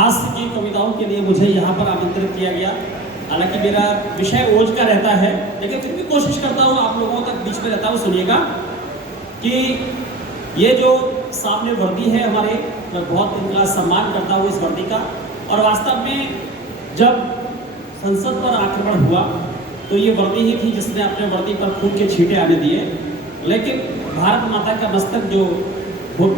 हास्य की कविताओं के लिए मुझे यहाँ पर आमंत्रित किया गया। हालांकि मेरा विषय ओज का रहता है, लेकिन फिर भी कोशिश करता हूँ आप लोगों तक बीच में रहता हूँ सुनिएगा कि ये जो सामने वर्दी है हमारे, मैं बहुत इनका सम्मान करता हूँ इस वर्दी का। और वास्तव में जब संसद पर आक्रमण हुआ तो ये वर्दी ही थी जिसने अपने वर्दी पर खून के छींटे आने दिए, लेकिन भारत माता का मस्तक जो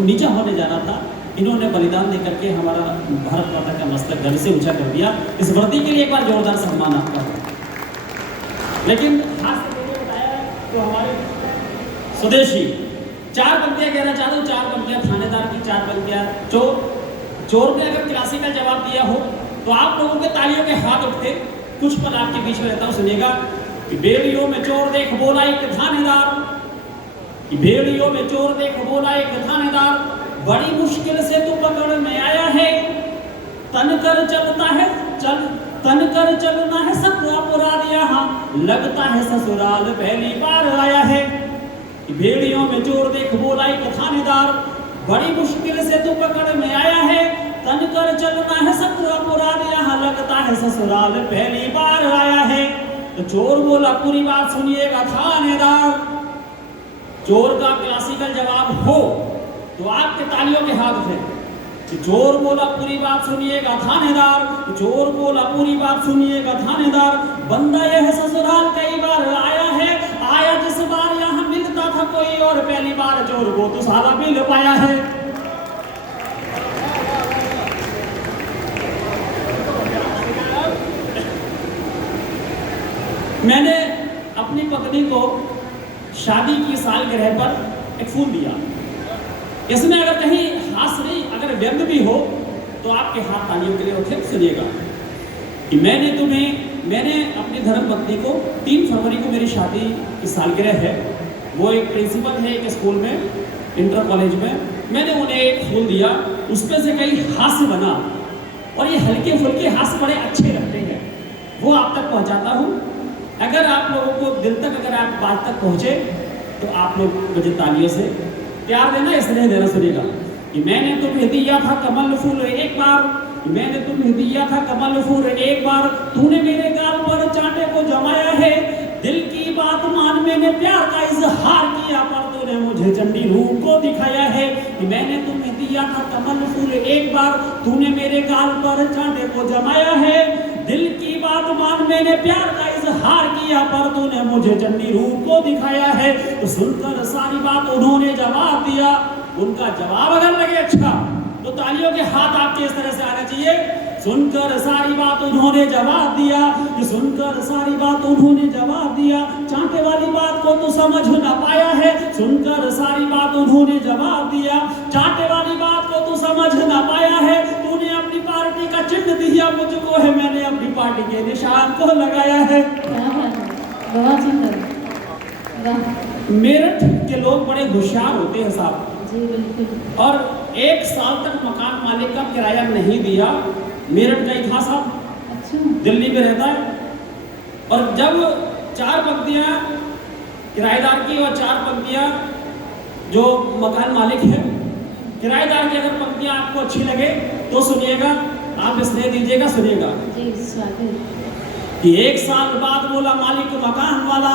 नीचा होने जा रहा था, इन्होंने बलिदान दे करके हमारा भारत माता का मस्तक घर से ऊंचा कर दिया। इस वर्दी के लिए एक बार जोरदार सम्मान आपका। लेकिन खास करके बताया तो हमारे स्वदेशी चार पंक्तियां कहना चाहता हूँ, चार पंक्तियां थानेदार की, चार पंक्तियां चोर ने अगर क्लासिकल जवाब दिया हो तो आप लोगों के तालियों के हाथ उठे। कुछ पल आपके बीच में रहता हूँ, सुनिएगा कि बेड़ियों में चोर देख बोला एक थानेदार, कि बेड़ियों में चोर देख बोला एक थानेदार, बड़ी मुश्किल से तू पकड़ में आया है, तन कर चलता है तन कर चलना है सब अपराध यहाँ, लगता है ससुराल पहली बार आया है। भेड़ियों में चोर देख बोला एक थानेदार, बड़ी मुश्किल से तू पकड़ में आया है, तन कर चलना है सब अपराध यहाँ, लगता है ससुराल पहली बार आया है। तो चोर बोला पूरी बात सुनिएगा थानेदार। चोर का क्लासिकल जवाब हो तो आपके तालियों के हाथ थे। चोर बोला पूरी बात सुनिएगा थानेदार, चोर बोला पूरी बात सुनिएगा थानेदार, बंदा यह ससुराल कई बार आया है, आया जिस बार यहाँ मिलता था कोई और, पहली बार चोर को तो साला मिल पाया है। मैंने अपनी पत्नी को शादी की सालगिरह पर एक फूल दिया। इसमें अगर कहीं हास्य नहीं, अगर व्यंग भी हो तो आपके हाथ तालियों के लिए उठे। सुनिएगा कि मैंने अपनी धर्मपत्नी को 3 फरवरी को मेरी शादी की सालगिरह है, वो एक प्रिंसिपल है एक स्कूल में, इंटर कॉलेज में, मैंने उन्हें एक फूल दिया, उसमें से कई हास्य बना और ये हल्के फुल्के हास्य बड़े अच्छे लगते हैं, वो आप तक पहुंचाता हूँ। अगर आप लोगों को दिल तक, अगर आप बात तक पहुंचे तो आप लोग मुझे तालियों से प्यार देना, इसलिए देना। सुनिएगा कि मैंने तुम्हें दिया था कमल फूल एक बार, मैंने तुम्हें दिया था कमल फूल एक बार, तूने मेरे गाल पर चांटे को जमाया है, दिल की बात मान मैंने प्यार का इजहार किया, पर तूने मुझे चंडी रूप को दिखाया है। कि मैंने तुम्हें दिया था कमल फूल एक बार, तूने मेरे गाल पर चांटे को जमाया है, दिल की बात मान मैंने प्यार का इजहार किया, पर तूने मुझे चंडी रूप को दिखाया है। तो सुनकर सारी बात उन्होंने जवाब दिया। उनका जवाब अगर लगे अच्छा तो तालियों के हाथ आपके इस तरह से आना चाहिए। सुनकर सारी बात उन्होंने जवाब दिया, कि सुनकर सारी बात उन्होंने जवाब दिया, चांटे वाली बात को तो समझ ना पाया है, सुनकर सारी बात उन्होंने जवाब दिया, चांटे वाली बात को तो समझ ना पाया है, तूने अपनी पार्टी का चिन्ह दिया मुझको है, मैंने अपनी पार्टी के निशान को लगाया है। बहुत सुंदर। मेरठ के लोग बड़े होशियार होते हैं साहब, और 1 साल तक मकान मालिक का किराया नहीं दिया। मेरठ का ही था साहब, अच्छा। दिल्ली में रहता है। और जब 4 पंक्तियां किराएदार की और 4 पंक्तियां जो मकान मालिक है, किराएदार की अगर पंक्तियां आपको अच्छी लगे तो सुनिएगा, आप स्नेह दीजिएगा, सुनिएगा कि 1 साल बाद बोला मालिक मकान वाला,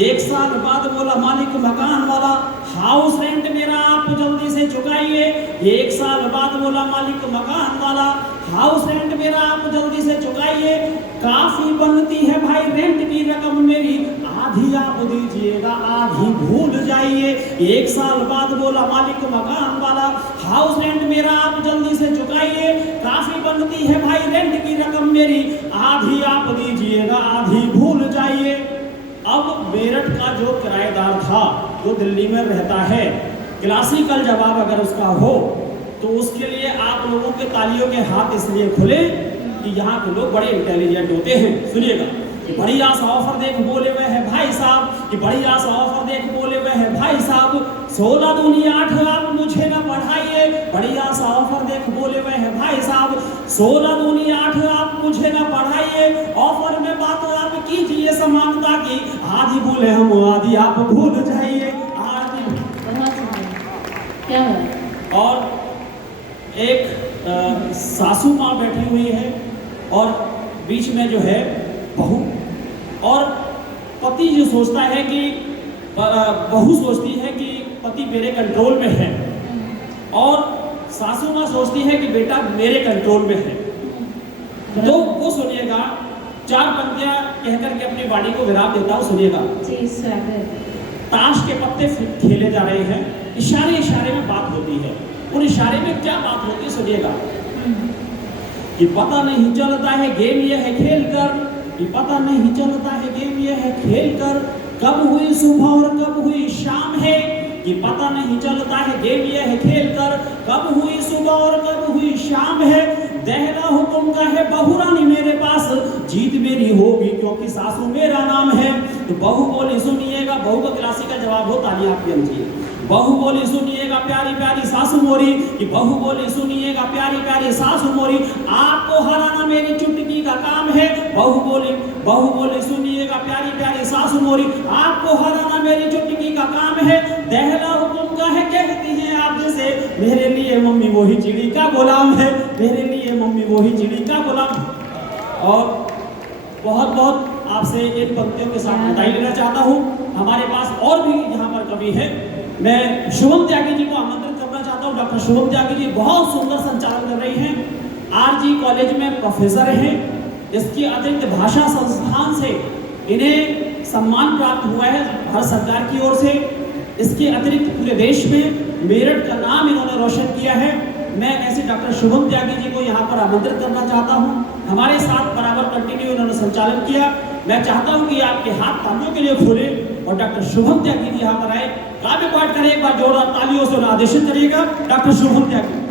1 साल बाद बोला मालिक मकान वाला, हाउस रेंट मेरा आप जल्दी से चुकाइए। 1 साल बाद बोला मालिक मकान वाला, हाउस रेंट मेरा आप जल्दी से चुकाइए, काफी बनती है भाई रेंट की रकम मेरी, आधी आप दीजिएगा आधी भूल जाइए। 1 साल बाद बोला मालिक मकान वाला, हाउस रेंट मेरा आप जल्दी से चुकाइए, काफी बनती है भाई रेंट की रकम मेरी, आधी आप दीजिएगा आधी भूल जाइए। अब मेरठ का जो किराएदार था, जो दिल्ली में रहता है, क्लासिकल जवाब अगर उसका हो तो उसके लिए आप लोगों के तालियों के हाथ इसलिए खुले कि यहाँ के लोग बड़े इंटेलिजेंट होते हैं। सुनिएगा कि बढ़िया सा ऑफर देख बोले हुए हैं भाई साहब, कि बढ़िया सा ऑफर देख बोले हुए हैं भाई साहब, 16 दूनी 8 आप मुझे ना पढ़ाइए, बढ़िया सा ऑफर देख बोले हुए हैं भाई साहब, 16 दूनी 8 आप मुझे ना पढ़ाइए, ऑफर में बात आप कीजिए समानता की, आधी बोले हम आधी आप भूल जाइए। आधी क्या है? और एक सासू माँ बैठी हुई है और बीच में जो है बहू, और पति जो सोचता है कि बहू सोचती है कि पति मेरे कंट्रोल में है और सासू माँ सोचती है कि बेटा मेरे कंट्रोल में है। तो वो सुनिएगा, 4 पंक्तियां कहकर के अपनी वाणी को विराम देता हूँ, सुनिएगा। जी स्वागत। ताश के पत्ते खेले जा रहे हैं, इशारे इशारे में बात होती है। उन इशारे में क्या बात होती है सुनिएगा। कि पता नहीं चलता है गेम ये है खेल कर, कि पता नहीं चलता है गेम ये है खेल कर, कब हुई सुबह और कब हुई शाम है। कि पता नहीं चलता है गेम ये है खेल कर, कब हुई सुबह और कब हुई शाम है। दहला हुक्म का है बहू रानी मेरे पास, जीत मेरी होगी क्योंकि सासू मेरा नाम है। तो बहू बोली सुनिएगा, बहू का क्लासिकल जवाब हो, तालियां आप दीजिए। बहू बोली सुनिएगा प्यारी प्यारी सासू मोरी, कि बहू बोली सुनिएगा प्यारी प्यारी सासू मोरी, आपको हराना मेरी चुटकी का काम है। बहू बोली सुनिएगा प्यारी प्यारी सासू मोरी, आपको हराना मेरी चुटकी का काम है। दहला हुक्म का है कहती हैं आप से, मेरे लिए मम्मी वही चिड़ी का गुलाम है, मेरे लिए मम्मी वही चिड़ी का गुलाम। और बहुत बहुत आपसे इन पंक्तियों के साथ विदाई लेना चाहता हूँ। हमारे पास और भी यहाँ पर कवि है, मैं शुभम त्यागी जी को आमंत्रित करना चाहता हूँ। डॉक्टर शुभम त्यागी जी बहुत सुंदर संचालन कर रही हैं, आरजी कॉलेज में प्रोफेसर हैं। इसकी अतिरिक्त भाषा संस्थान से इन्हें सम्मान प्राप्त हुआ है भारत सरकार की ओर से। इसके अतिरिक्त पूरे देश में मेरठ का नाम इन्होंने रोशन किया है। मैं ऐसे डॉक्टर शुभम त्यागी जी को यहाँ पर आमंत्रित करना चाहता हूँ। हमारे साथ बराबर कंटिन्यू इन्होंने संचालन किया। मैं चाहता हूँ कि आपके हाथ तालियों के लिए खोले और डॉक्टर शुभम त्यागी जी यहाँ पर आए, काव्य पाठ करें। एक बार जोरदार तालियों से उन्हें आदेशित करिएगा। डॉक्टर शुभम त्यागी।